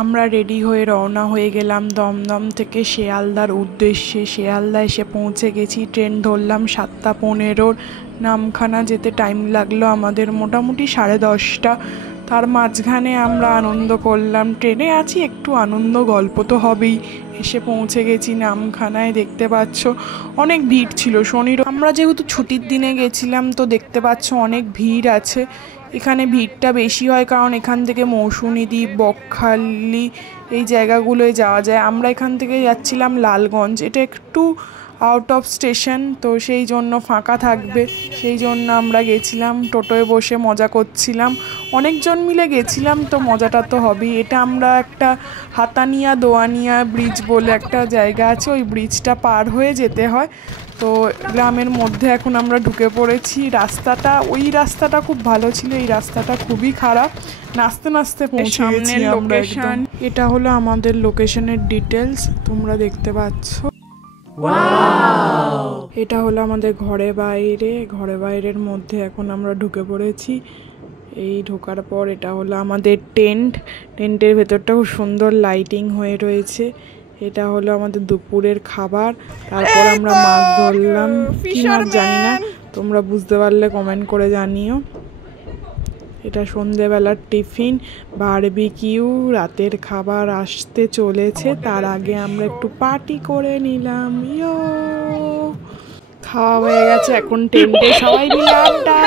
আমরা রেডি হয়ে রওনা হয়ে গেলাম দমদম থেকে শিয়ালদার উদ্দেশ্যে। শিয়ালদা এসে পৌঁছে গেছি। ট্রেন ধরলাম 7:15। নামখানা যেতে টাইম লাগলো আমাদের মোটামুটি 10:30। তার মাঝখানে আমরা আনন্দ করলাম। ট্রেনে আছি, একটু আনন্দ গল্প তো হবেই। এসে পৌঁছে গেছি নামখানায়। দেখতে পাচ্ছ অনেক ভিড় ছিল। আমরা যেহেতু ছুটির দিনে গেছিলাম, তো দেখতে পাচ্ছ অনেক ভিড় আছে। এখানে ভিড়টা বেশি হয় কারণ এখান থেকে মৌসুনী দ্বীপ, বকখালি এই জায়গাগুলোয় যাওয়া যায়। আমরা এখান থেকে যাচ্ছিলাম লালগঞ্জ। এটা একটু আউট অফ স্টেশন, তো সেই জন্য ফাঁকা থাকবে, সেই জন্য আমরা গেছিলাম। টোটোয় বসে মজা করছিলাম, অনেকজন মিলে গেছিলাম, তো মজাটা তো হবেই। এটা আমরা একটা হাতানিয়া দোয়ানিয়া ব্রিজ বলে একটা জায়গা আছে, ওই ব্রিজটা পার হয়ে যেতে হয়। তো গ্রামের মধ্যে এখন আমরা ঢুকে পড়েছি। ওই রাস্তাটা খুব ভালো ছিল, এই রাস্তাটা খুবই খারাপ। নাচতে নাচতে পৌঁছে গেছি আমরা একদম। এটা হলো আমাদের লোকেশনের ডিটেলস, তোমরা দেখতে পাচ্ছ। এটা হলো আমাদের ঘরে বাইরের মধ্যে এখন আমরা ঢুকে পড়েছি। এই ঢোকার পর এটা হলো আমাদের টেন্টের ভেতরটা খুব সুন্দর লাইটিং হয়ে রয়েছে। এটা হলো আমাদের দুপুরের খাবার। তারপর আমরা মাছ ধরলাম, কি মাছ জানি না, তোমরা বুঝতে পারলে কমেন্ট করে জানিও। এটা সন্ধেবেলার টিফিন, বারবিকিউ, রাতের খাবার আসতে চলেছে। তার আগে আমরা একটু পার্টি করে নিলাম। খাওয়া হয়ে গেছে, এখন টেন্টে সবাই মিলে আড্ডা।